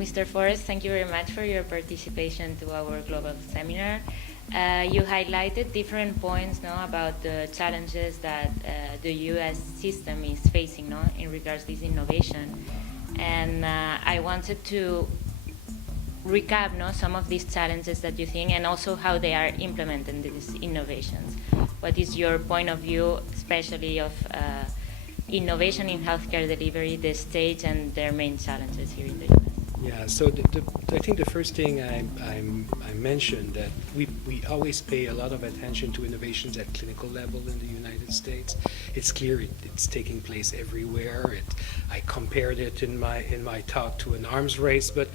Mr. Forrest, thank you very much for your participation to our global seminar. You highlighted different points about the challenges that the U.S. system is facing in regards to this innovation. And I wanted to recap some of these challenges that you think and also how they are implemented these innovations. What is your point of view, especially of innovation in healthcare delivery, the stage and their main challenges here in the U.S.? Yeah, so I think the first thing I mentioned that we always pay a lot of attention to innovations at clinical level in the United States. It's clear it's taking place everywhere. I compared it in my talk to an arms race, but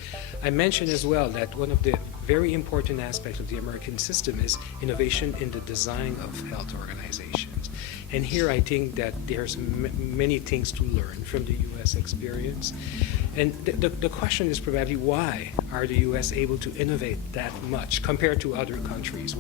I mentioned as well that one of the very important aspects of the American system is innovation in the design of health organizations. And here I think that there's many things to learn from the U.S. experience. And the question is probably why are the U.S. able to innovate that much compared to other countries?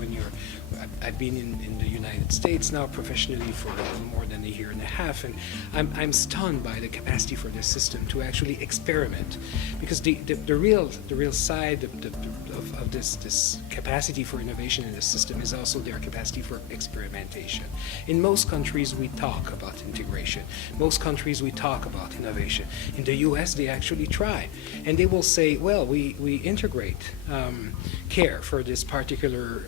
I've been in the United States now professionally for a little more than a year and a half, and I'm stunned by the capacity for this system to actually experiment, because the real side of this capacity for innovation in the system is also their capacity for experimentation. In most countries we talk about integration. Most countries we talk about innovation. In the U.S. they actually try, and they will say, well, we integrate care for this particular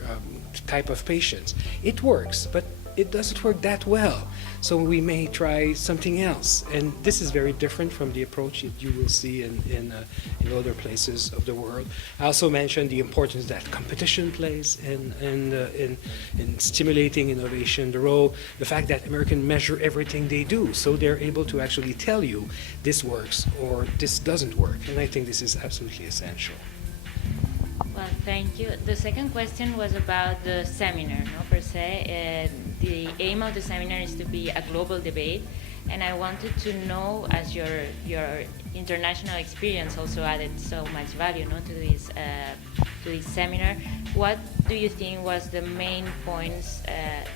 type of patients. It works, but it doesn't work that well, so we may try something else. And this is very different from the approach that you will see in other places of the world. I also mentioned the importance that competition plays in stimulating innovation, the fact that Americans measure everything they do, so they're able to actually tell you this works or this doesn't work. And I think this is absolutely essential. Well, thank you. The second question was about the seminar, per se. The aim of the seminar is to be a global debate, and I wanted to know, as your international experience also added so much value to this seminar, what do you think was the main points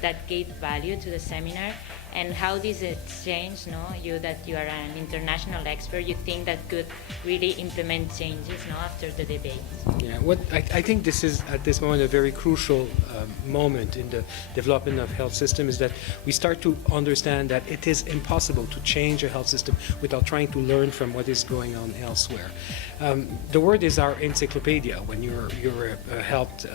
that gave value to the seminar, and how this exchange, you are an international expert, you think that could really implement changes after the debate? Yeah, I think this is at this moment a very crucial moment in the development of health system, is that we start to understand that it is impossible to change a health system without trying to learn from what is going on elsewhere. The word is our encyclopedia when you're a health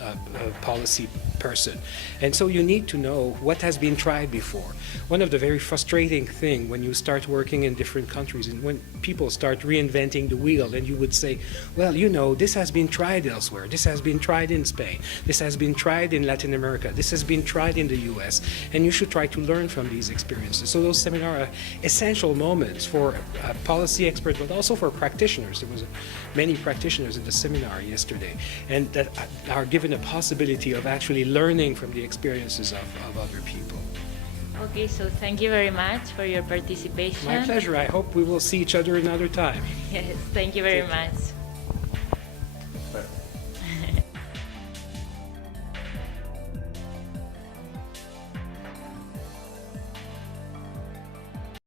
policy person, and so you need to know what has been tried before. One of the very frustrating thing when you start working in different countries and when people start reinventing the wheel, and you would say, well, this has been tried elsewhere, this has been tried in Spain, this has been tried in Latin America, this has been tried in the US, and you should try to learn from these experiences. So those seminars are essential moments for policy experts, but also for practitioners. There was many practitioners in the seminar yesterday, and that are given a possibility of actually learning from the experiences of other people. Okay, so thank you very much for your participation. My pleasure. I hope we will see each other another time. Yes, thank you very much. Right.